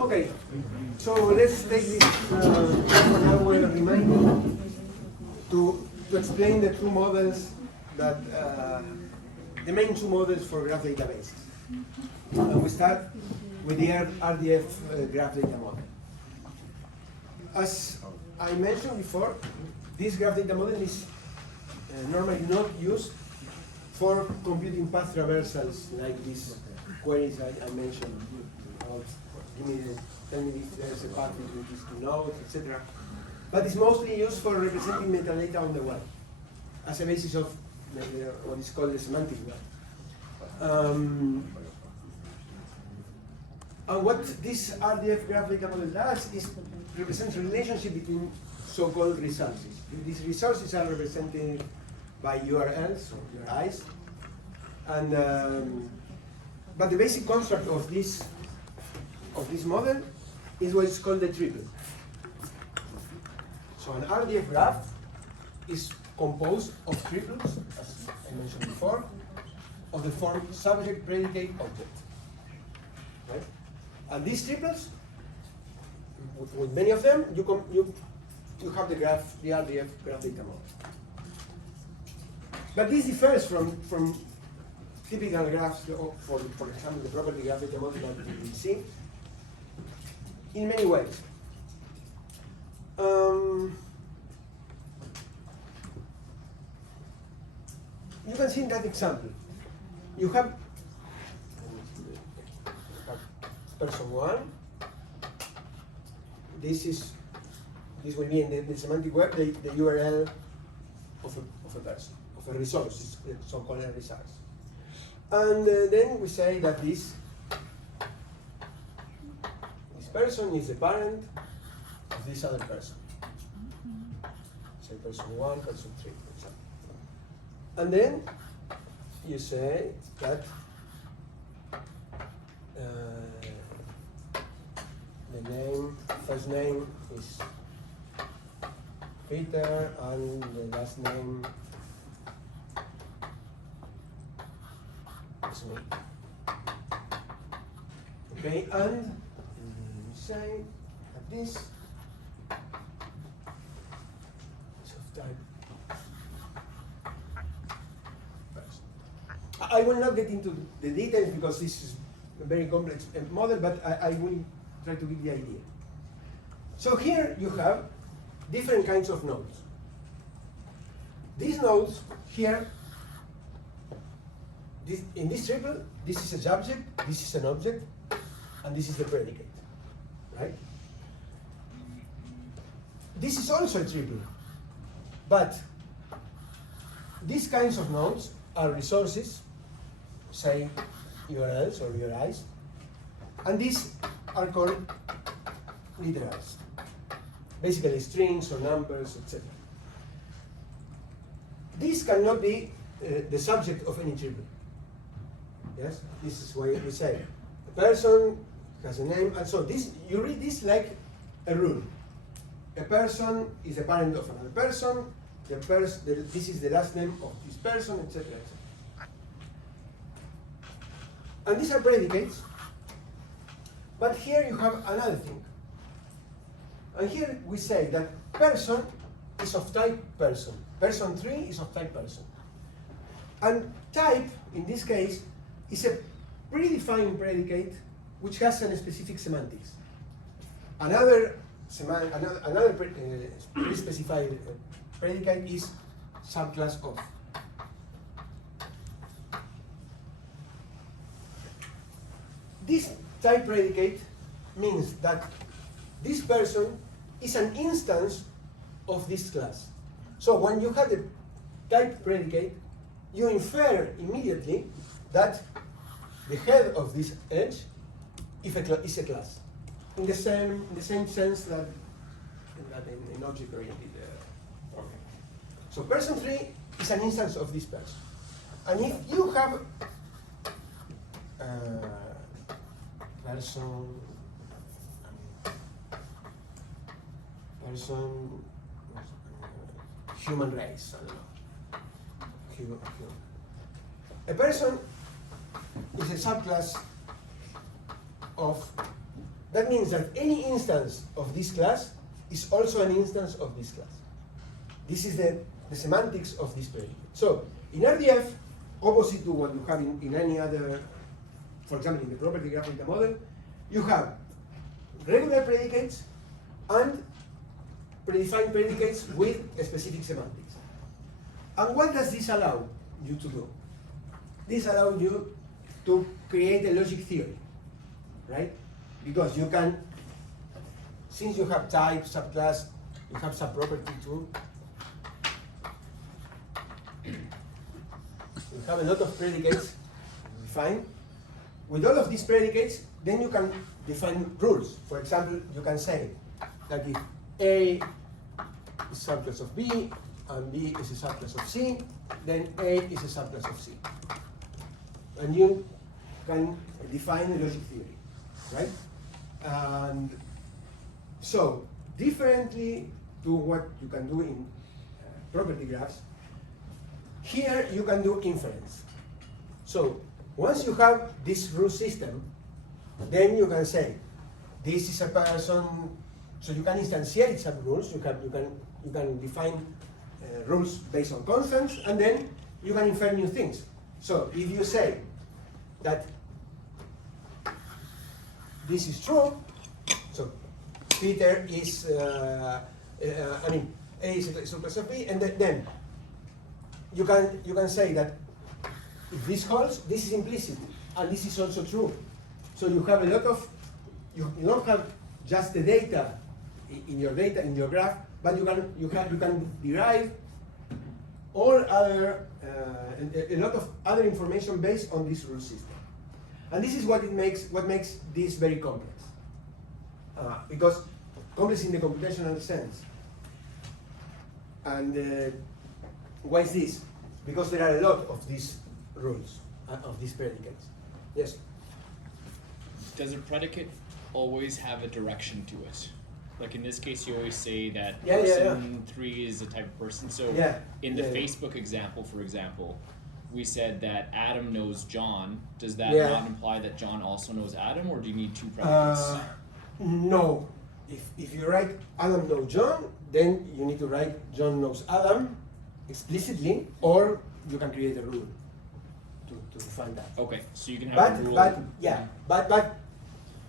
Okay, so let's take this for now. We'll remind you to explain the two models that the main two models for graph databases. And we start with the RDF graph data model. As I mentioned before, this graph data model is normally not used for computing path traversals like these queries I mentioned. Tell me if there's a path between these two nodes, etc. But it's mostly used for representing metadata on the web as a basis of what is called the semantic web. And what this RDF graph data model does is represents relationship between so-called resources. These resources are represented by URLs or URIs, and but the basic construct of this model is what is called the triple. So an RDF graph is composed of triples, as I mentioned before, of the form subject, predicate, object. Right? And these triples, with many of them, you have the RDF graph data model. But this differs from typical graphs, for example, the property graph data model that we see, in many ways. You can see in that example, you have person one. This will be in the semantic web the URL of a person, of a resource, so-called a resource. And then we say that this person is the parent of this other person. Say person one, person three, for example. And then you say that the first name is Peter and the last name is me. Okay, and say that this is of type person. I will not get into the details because this is a very complex model, but I will try to give the idea. So here you have different kinds of nodes. These nodes here, in this triple, this is a subject, this is an object, and this is the predicate, right? This is also a triple, but these kinds of nodes are resources, say URLs or URIs, and these are called literals, basically strings or numbers, etc. This cannot be the subject of any triple. Yes, this is why we say a person has a name, and so this you read this like a rule. A person is a parent of another person. This is the last name of this person, etc., etc. And these are predicates. But here you have another thing. And here we say that person is of type person. Person 3 is of type person. And type, in this case, is a predefined predicate which has a specific semantics. Another pre-specified predicate is subclass of. This type predicate means that this person is an instance of this class. So when you have the type predicate, you infer immediately that the head of this edge is a class, in the same sense that in object-oriented programming. So person 3 is an instance of this person, and if you have human race, I don't know. a person is a subclass of, that means that any instance of this class is also an instance of this class. This is the semantics of this predicate. So in RDF, opposite to what you have in any other, for example, in the property graph data model, you have regular predicates and predefined predicates with specific semantics. And what does this allow you to do? This allows you to create a logic theory, right? Because you can, since you have type, subclass, you have subproperty too. You have a lot of predicates defined. With all of these predicates, then you can define rules. For example, you can say that if A is a subclass of B and B is a subclass of C, then A is a subclass of C. And you can define a logic theory, right? And so, differently to what you can do in property graphs, here you can do inference. So, once you have this rule system, then you can say, this is a person, so you can instantiate some rules, you can define rules based on constants, and then you can infer new things. So, if you say that this is true, so Peter is, A is a subclass of B, and then you can say that if this holds, this is implicit, and this is also true. So you have a lot of, you don't have just the data in your graph, but you can derive all other a lot of other information based on this rule system. And this is what makes this very complex. Because complex in the computational sense. And why is this? Because there are a lot of these rules, of these predicates. Yes? Does a predicate always have a direction to it? Like in this case, you always say that Yeah, person 3 is a type of person. So in the Yeah. Facebook example, for example, we said that Adam knows John. Does that Yeah. not imply that John also knows Adam, or do you need two predicates? No. If you write Adam knows John, then you need to write John knows Adam explicitly, or you can create a rule to define that. Okay, so you can have a rule. But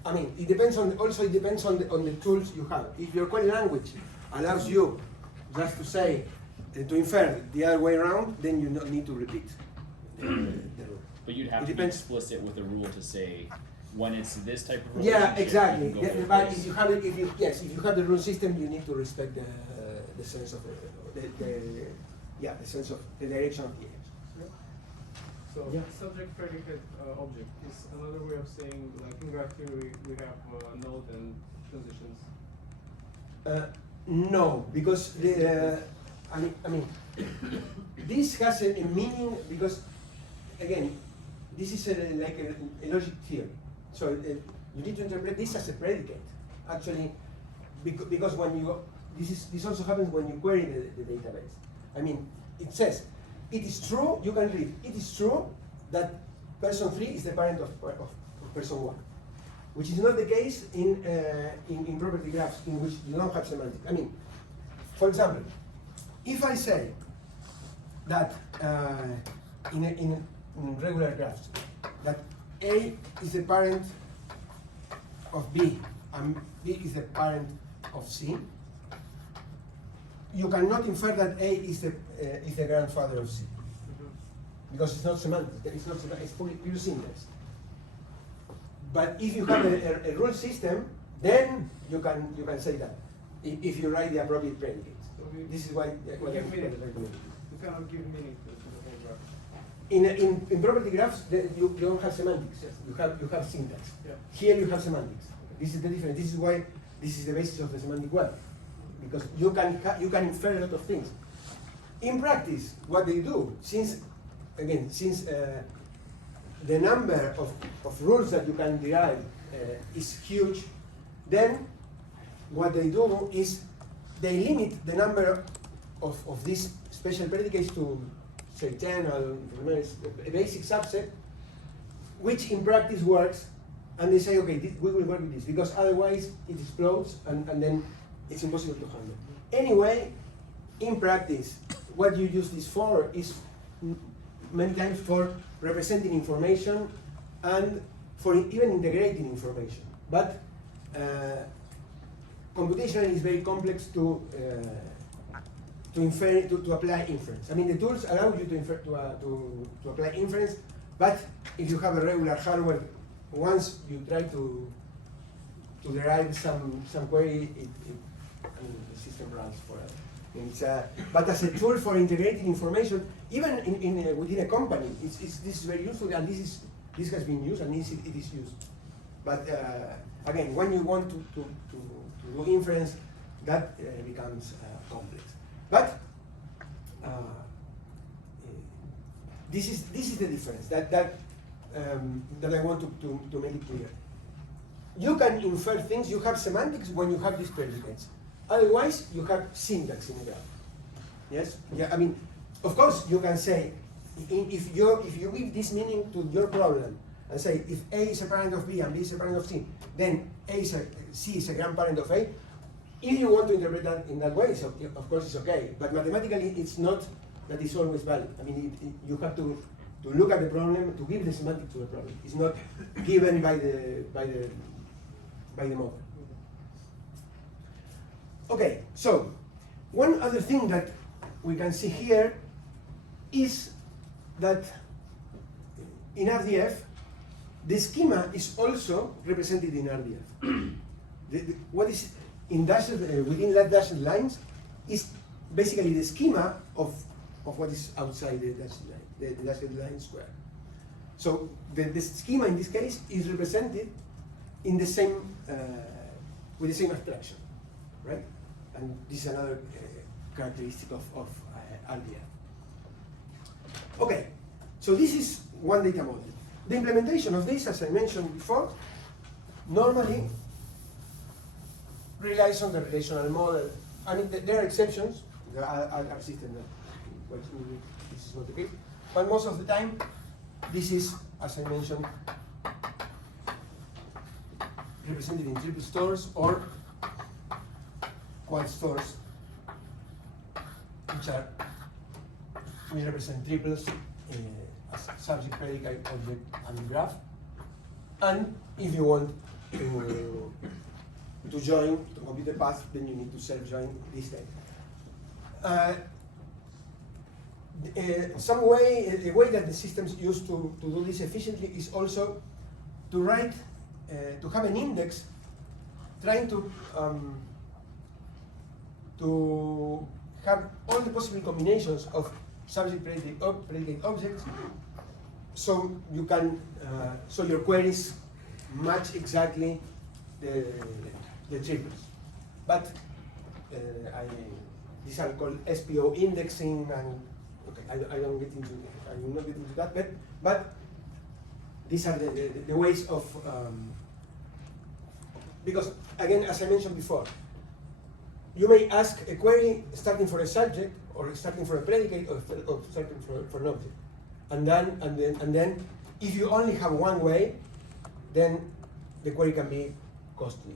I mean, it depends on the tools you have. If your query language allows you just to say to infer the other way around, then you don't need to repeat the rule. But you'd have It to depends. be explicit with a rule to say when it's this type of Yeah, relationship, exactly. you can go Yeah, both but ways. if you have the rule system, you need to respect the sense of the sense of the direction of the edge. So Yeah. subject predicate object is another way of saying, like in graph theory we have node and transitions. No, because I mean, this has a meaning because, again, this is like a logic theory. So you need to interpret this as a predicate, actually, because when you this also happens when you query the database. I mean, it says it is true. You can read. It is true that person 3 is the parent of person 1. Which is not the case in property graphs in which you don't have semantics. I mean, for example, if I say that in regular graphs that A is the parent of B and B is the parent of C, you cannot infer that A is the grandfather of C because it's not semantic. It's pure syntax. But if you have a rule system, then you can say that if you write the appropriate predicates. So This is why what I give meaning. recommend. You cannot give meaning to the whole graph. In property graphs, you don't have semantics. You have syntax. Yeah. Here you have semantics. This is the difference. This is why this is the basis of the semantic web, because you can infer a lot of things. In practice, what they do, since the number of rules that you can derive is huge, then what they do is they limit the number of these special predicates to say 10, or a basic subset, which in practice works, and they say, okay, we will work with this, because otherwise it explodes, and then it's impossible to handle. Anyway, in practice, what you use this for is many times for representing information and for even integrating information. But computationally is very complex to apply inference. I mean, the tools allow you to apply inference, but if you have a regular hardware, once you try to derive some query, I mean, the system runs for it. But as a tool for integrating information, even within a company, this is very useful, and this has been used, and it is used. But again, when you want to do inference, that becomes complex. But this is the difference that I want to make it clear. You can infer things. You have semantics when you have these predicates. Otherwise, you have syntax in a graph. Yes. Yeah. I mean, of course, you can say if you give this meaning to your problem and say if A is a parent of B and B is a parent of C, then C is a grandparent of A. If you want to interpret that in that way, so of course it's okay. But mathematically, it's not that it's always valid. I mean, you have to look at the problem, to give the semantic to the problem. It's not given by the model. Okay, so one other thing that we can see here is that in RDF, the schema is also represented in RDF. What is in within that dashed lines is basically the schema of what is outside the dashed line, the dashed line square. So the schema in this case is represented in the same with the same abstraction, right? And this is another characteristic of RDF. Okay, so this is one data model. The implementation of this, as I mentioned before, normally relies on the relational model. I mean, there are exceptions. There are systems that this is not the case. But most of the time, this is, as I mentioned, represented in triple stores or quad stores, which represent triples as subject, predicate, object, and graph. And if you want to join, to compute the path, then you need to self-join this data. A way that the systems use to do this efficiently is also to write, to have an index trying to have all the possible combinations of subject, predicate objects, so you can, so your queries match exactly the triples. But these are called SPO indexing, and okay, I will not get into that, but these are the ways of, because again, as I mentioned before, you may ask a query starting for a subject, or starting for a predicate, or starting for an object, and then if you only have one way, then the query can be costly.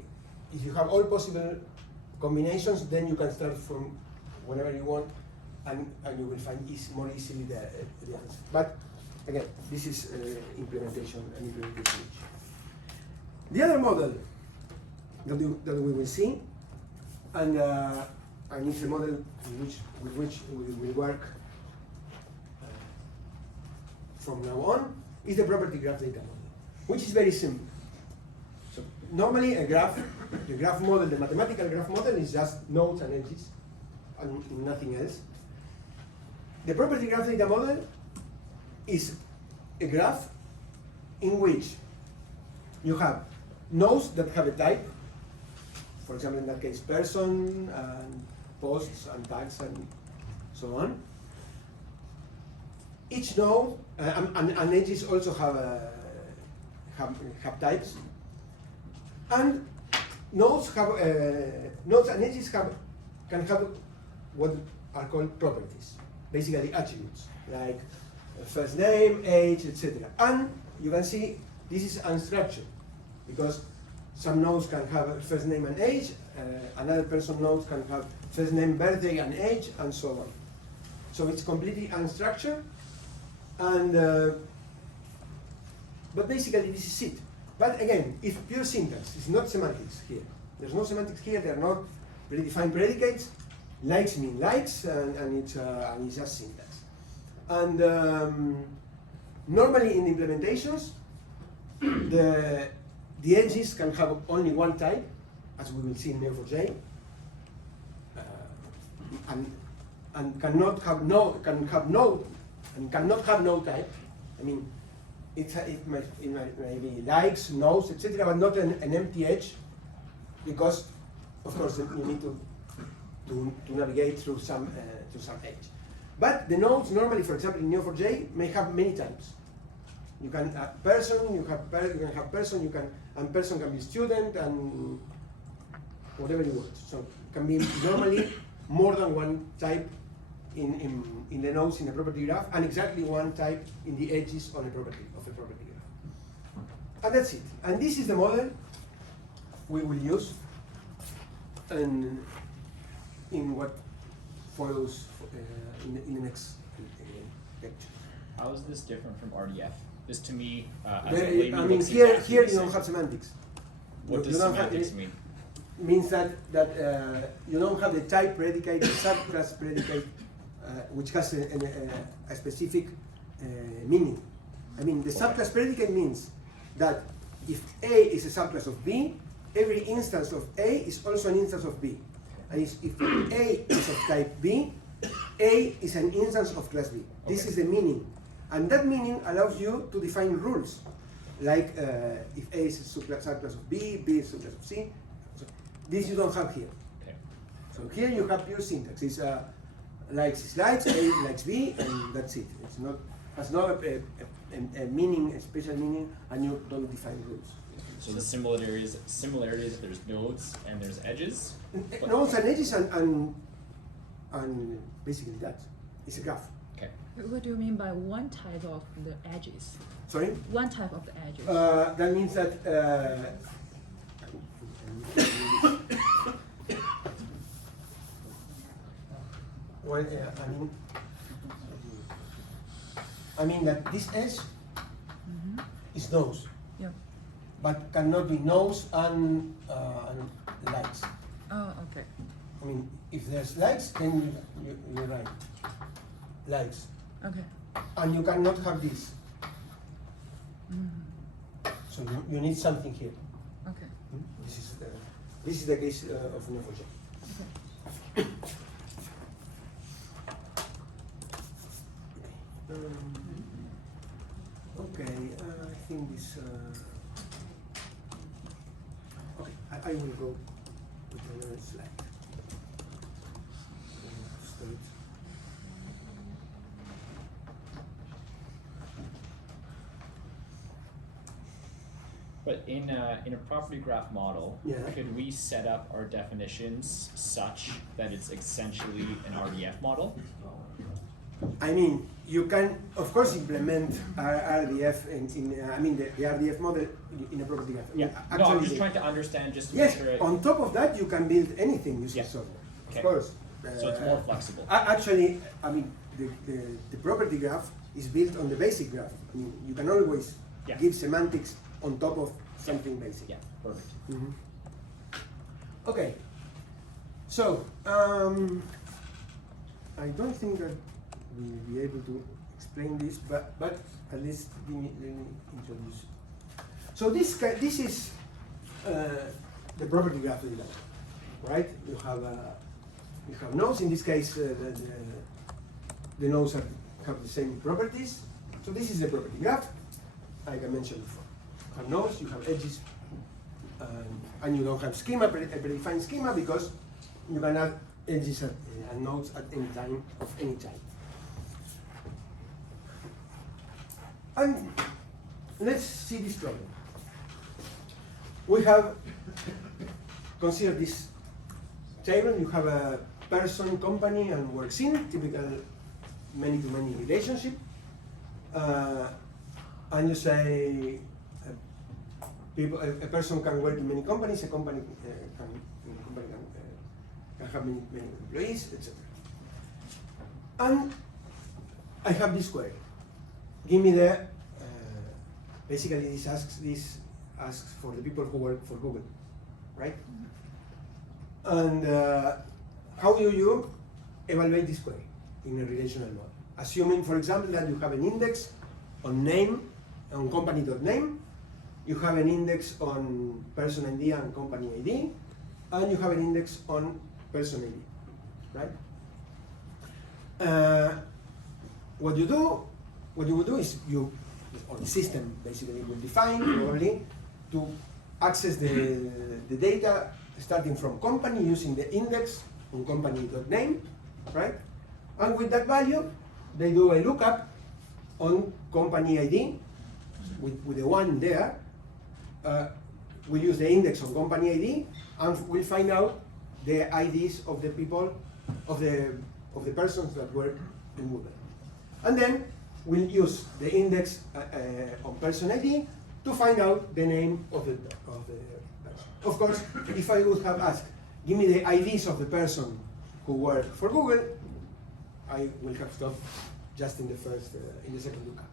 If you have all possible combinations, then you can start from whenever you want, and you will find more easily the answer. But again, this is implementation and implementation. The other model that we will see, and it's a model with which we will work from now on, is the property graph data model, which is very simple. So normally the graph model, the mathematical graph model is just nodes and edges and nothing else. The property graph data model is a graph in which you have nodes that have a type, for example, in that case, person, and posts, and tags, and so on. Each node, and edges also have types, and nodes and edges can have what are called properties. basically attributes, like first name, age, etc. And you can see this is unstructured, because some nodes can have a first name and age, another person node can have first name, birthday, and age, and so on. So it's completely unstructured, and but basically this is it. But again, it's pure syntax. It's not semantics here. There's no semantics here. There are not predefined predicates. Likes mean likes, and it's just syntax. And normally in implementations, the edges can have only one type, as we will see in Neo4j, and cannot have no type. I mean, it might be likes, nodes, etc., but not an empty edge, because of course you need to navigate through some edge. But the nodes normally, for example, in Neo4j, may have many types. You can have person, you can have person, and person can be student, and whatever you want. So it can be normally more than one type in the nodes in a property graph, and exactly one type in the edges on a property graph. And that's it. And this is the model we will use in what follows in the next lecture. How is this different from RDF? This to me, as There- a layman, I mean, looks here exactly you the don't same. have semantics. What You does don't have- semantics mean? Means that you don't have the type predicate, the subclass predicate, which has a specific meaning. I mean, the subclass predicate means that if A is a subclass of B, every instance of A is also an instance of B. And if A is of type B, A is an instance of class B. This Okay. is the meaning. And that meaning allows you to define rules, like if A is a subclass of B, B is a subclass of C. So this you don't have here. Okay. So here you have pure syntax. It's likes is likes, A likes B, and that's it. It's not has no a meaning, a special meaning, and you don't define rules. So the similarities, there's nodes and there's edges. but- Nodes and edges and basically that. It's a graph. Okay. What do you mean by one type of the edges? Sorry? One type of the edges. That means that well, I mean that this edge is nose, Yep. but cannot be nose and likes. Oh, okay. I mean, if there's likes, then you're right. Likes, Okay. and you cannot have this. So you need something here. Okay. This is the case of Neo4j. Okay, I think this. Okay, I will go with another slide. Straight. But in a property graph model, Yeah. could we set up our definitions such that it's essentially an RDF model? I mean, you can, of course, implement RDF I mean, the RDF model in a property graph. I mean, Yeah. No, I'm just trying to understand just to Yes, make sure. on top of that, you can build anything using Yeah. software. Okay. Of course. So it's more flexible. Actually, I mean, the property graph is built on the basic graph. I mean, you can always Yeah. give semantics on top of something basic. Yeah, perfect. Mhm. Okay. So, I don't think that we'll be able to explain this, but at least let me introduce. So this is the property graph layout, right? You have nodes. In this case, the nodes have the same properties. So this is the property graph, like I mentioned before. You have nodes, you have edges, and you don't have schema, a predefined schema, because you can add edges and nodes at any time of any type. And let's see this problem. We have consider this table. You have a person, company, and works in, typical many-to-many relationship, and you say a person can work in many companies, a company can have many employees, etc. And I have this query. Give me the basically this asks for the people who work for Google, right? And how do you evaluate this query in a relational model? Assuming, for example, that you have an index on name, on company.name, you have an index on person ID and company ID, and you have an index on person ID, right? What you would do is or the system basically will define probably to access the data starting from company using the index on company.name, right? And with that value, they do a lookup on company ID with the one there. We use the index on company ID, and we'll find out the IDs of the people, of the persons that work in Google. And then we'll use the index on person ID to find out the name of the person. Of course, if I would have asked, give me the IDs of the person who worked for Google, I will have stopped just in the second lookup.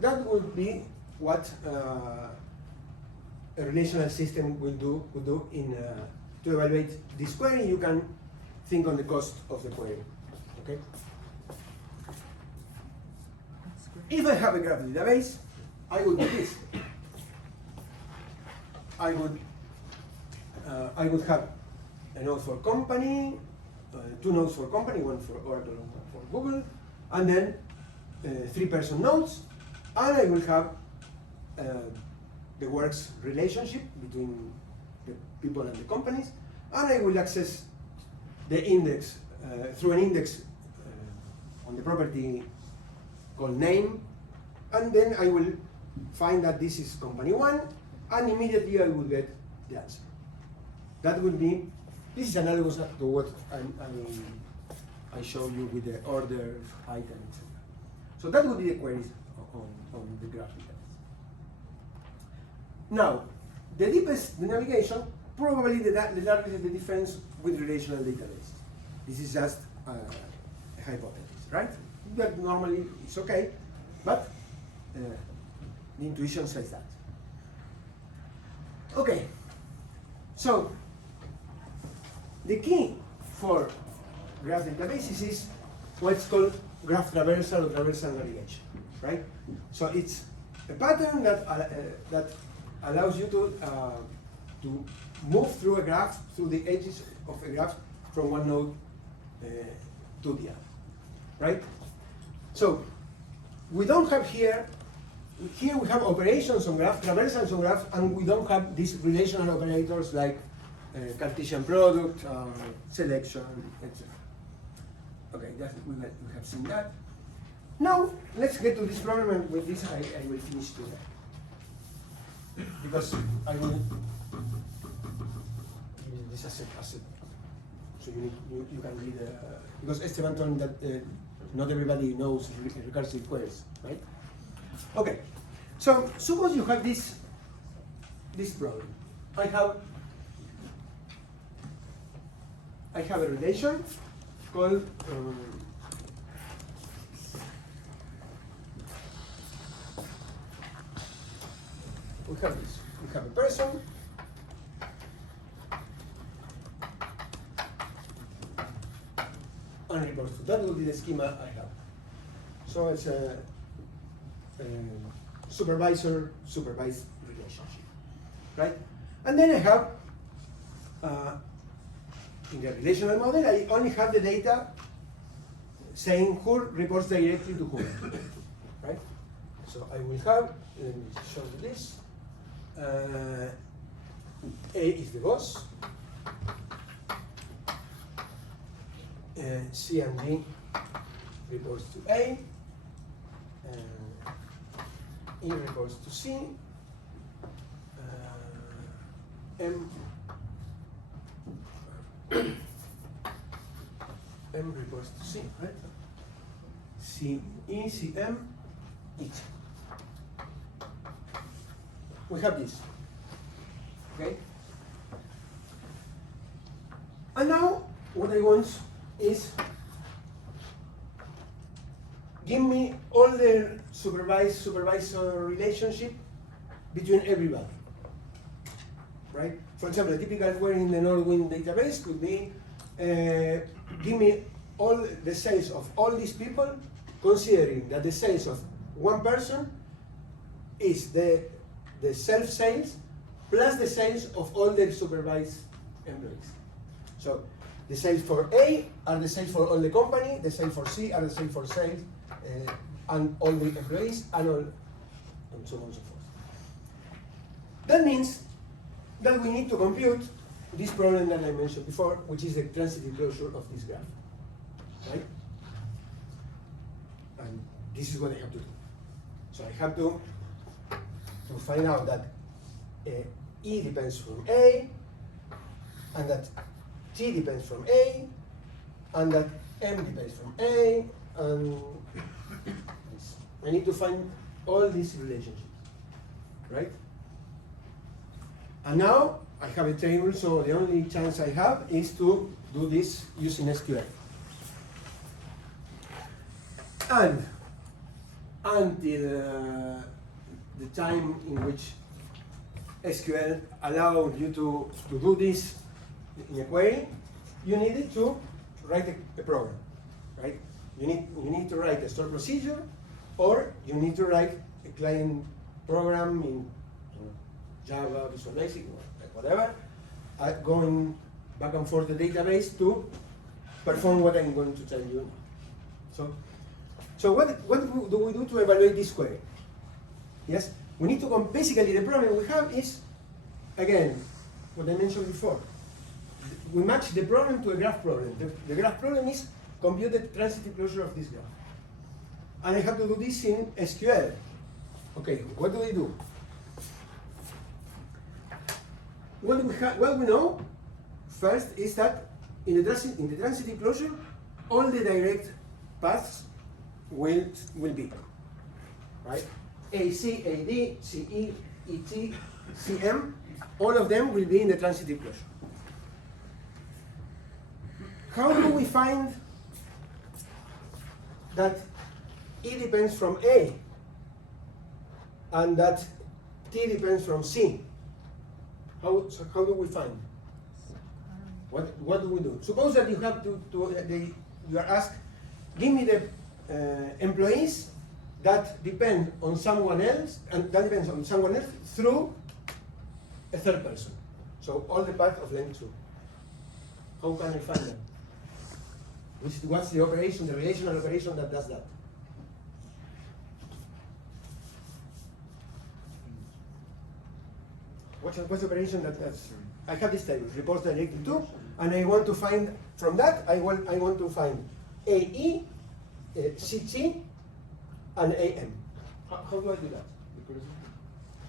That would be what a relational system would do in to evaluate this query. You can think on the cost of the query. Okay. That's great. If I have a graph database, I would do this. I would have a node for company, two nodes for company, one for Oracle and one for Google, and then 3 person nodes, and I will have the works relationship between the people and the companies, and I will access the index through an index on the property called name, and then I will find that this is company 1, and immediately I will get the answer. That would be, this is analogous to what I showed you with the order, item, etc. So that would be the queries on the graph database. Now, the deepest the navigation, probably the largest the difference with relational database. This is just a hypothesis, right? That normally it's okay, but the intuition says that. Okay, so the key for graph databases is what's called graph traversal or traversal navigation, right? So it's a pattern that allows you to move through a graph, through the edges of a graph from one node to the other, right? So we don't have here we have operations on graph, traversals on graph, and we don't have these relational operators like Cartesian product, selection, etc. Okay, we have seen that. Now, let's get to this problem, and with this I will finish today. Because I will give this as a so you can read, because Esteban told me that not everybody knows recursive queries, right? Okay, so suppose you have this problem. I have a relation called we have this. We have a person. And reports to that will be the schema I have. So it's a supervisor-supervised relationship, right? And then I have, in the relational model, I only have the data saying who reports directly to whom, right? So I will have, let me show you this. A is the boss. C and D reports to A. E reports to C. M reports to C, right? CE, CM, each. We have this. Okay? And now what I want is give me all the supervisor relationship between everybody. Right? For example, a typical query in the Nordwind database could be give me all the sales of all these people, considering that the sales of one person is the self-sales plus the sales of all the supervised employees. So the sales for A are the sales for all the company, the sales for C are the sales for sales and all the employees, and all, and so on and so forth. That means that we need to compute this problem that I mentioned before, which is the transitive closure of this graph. Right? And this is what I have to do. So I have to find out that E depends from A, and that T depends from A, and that M depends from A, and this. I need to find all these relationships, right? And now I have a table, so the only chance I have is to do this using SQL. And until the time in which SQL allowed you to do this in a query, you needed to write a program, right? You need to write a store procedure, or you need to write a client program in Java, Visual Basic, whatever, going back and forth the database to perform what I'm going to tell you now. So what do we do to evaluate this query? Yes, we need to basically the problem we have is, again, what I mentioned before. We match the problem to a graph problem. The graph problem is compute the transitive closure of this graph. And I have to do this in SQL. Okay, what do we do? What we know first is that in the transitive closure, all the direct paths will be, right? AC, AD, CE, ET, CM, all of them will be in the transitive closure. How do we find that E depends from A and that T depends from C? How do we find? What do we do? Suppose that you have you are asked, give me the employees that depend on someone else, and that depends on someone else through a third person. So all the path of length 2. How can I find them? What's the operation, the relational operation that does that? What's the operation that does? I have this table, reports directly to, and I want to find, from that, I want to find AE, CT, and AM. How do I do that?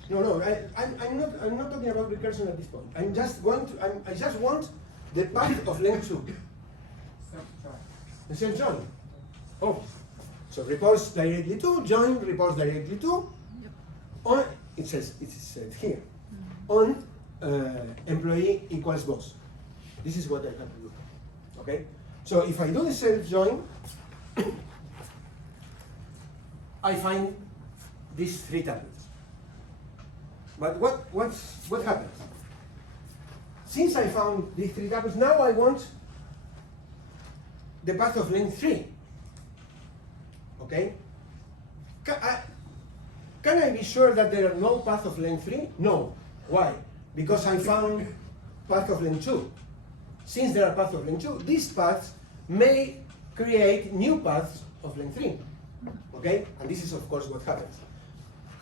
No, I'm not talking about recursion at this point. I just want the path of length 2. The same join. Oh, so reports directly to, join reports directly to, on, it says here, on employee equals boss. This is what I have to do. Okay? So if I do the self join, I find these 3 tablets. But what happens? Since I found these 3 tablets, now I want the path of length 3. Okay? Can I be sure that there are no path of length 3? No. Why? Because I found path of length 2. Since there are paths of length 2, these paths may create new paths of length 3. Okay? And this is of course what happens.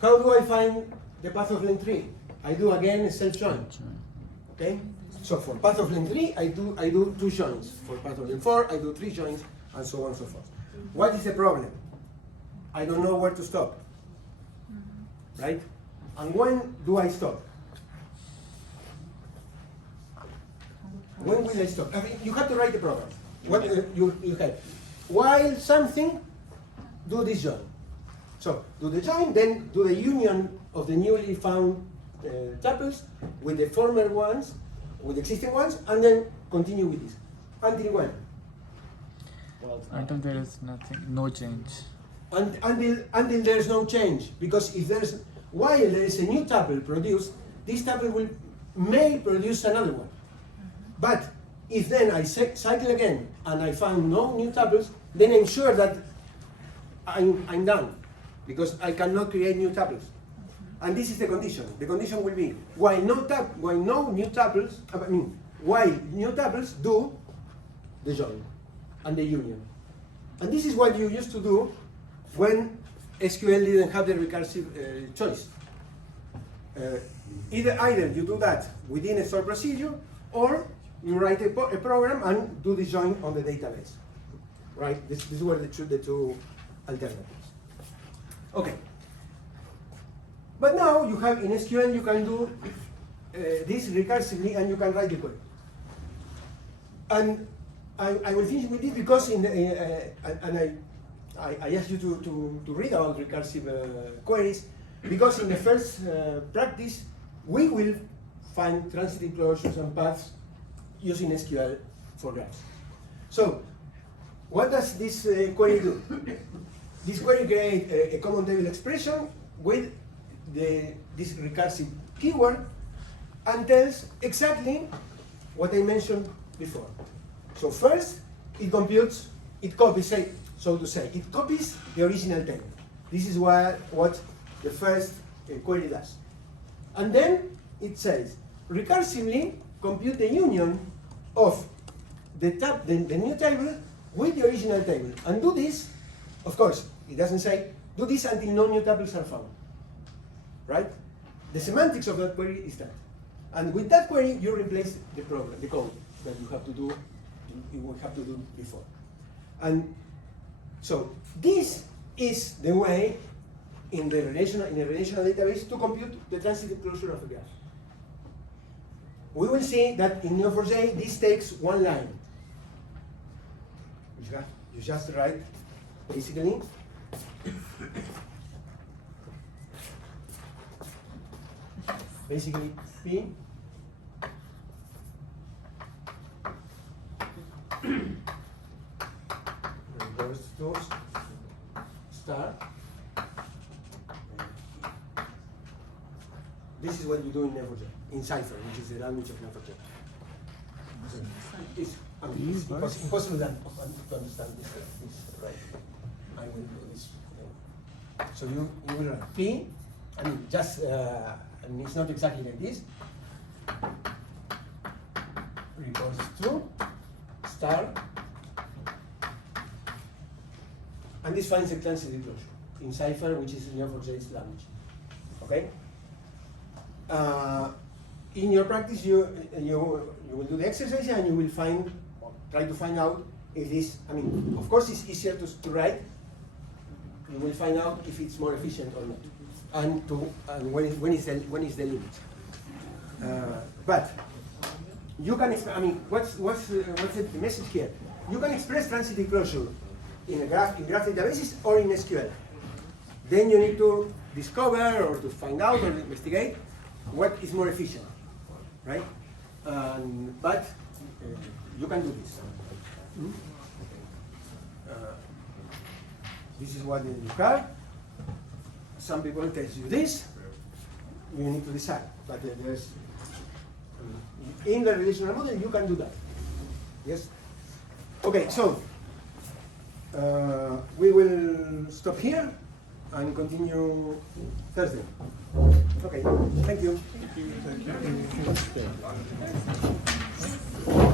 How do I find the path of length 3? I do again a self join. Okay? So for path of length 3, I do 2 joins. For path of length 4, I do 3 joins, and so on and so forth. What is the problem? I don't know where to stop. Right? And when do I stop? When will I stop? I mean, you have to write the program. What you have? While something do this join. So do the join, then do the union of the newly found tuples with the former ones, with the existing ones, and then continue with this. Until when? Well, it's Until there is nothing, no change. Until there is no change, because if there's while there is a new tuple produced, this tuple may produce another one. But if then I cycle again and I find no new tuples, then I'm sure that I'm done, because I cannot create new tuples. And this is the condition. The condition will be while no new tuples, while new tuples do the join and the union. And this is what you used to do when SQL didn't have the recursive choice. Either you do that within a stored procedure, or you write a program and do the join on the database. Right? These were the two alternatives. Okay. But now you have in SQL, you can do this recursively, and you can write the code. And I will finish with this because I asked you to read about recursive queries, because in the first practice we will find transitive closures and paths using SQL for graphs. So what does this query do? This query creates a common table expression with this recursive keyword and tells exactly what I mentioned before. So first, it computes, it copies, so to say, it copies the original table. This is what the first query does. And then it says, recursively compute the union of the new table with the original table. And do this, of course, it doesn't say, do this until no new tables are found. Right? The semantics of that query is that. And with that query, you replace the program, the code that you have to do before. And so this is the way in a relational database to compute the transitive closure of a graph. We will see that in Neo4j this takes one line. You just write basically P reverse to star. This is what you do in Neo4j, in Cypher, which is the language of Neo4j. It's impossible to understand this, right? I will do this. So you will write P, just, it's not exactly like this. Records to star, and this finds a transitive closure in Cypher, which is Neo4j's language. Okay? In your practice, you will do the exercise and you will try to find out if this, of course it's easier to write. You will find out if it's more efficient or not, and when is the limit. But you can, what's the message here? You can express transitive closure in graph databases or in SQL. Then you need to discover or to find out or investigate what is more efficient, right? But you can do this. This is what you have. Some people tell you this. You need to decide. But there's in the relational model you can do that. Yes. Okay. So we will stop here and continue Thursday. Okay. Thank you. Thank you.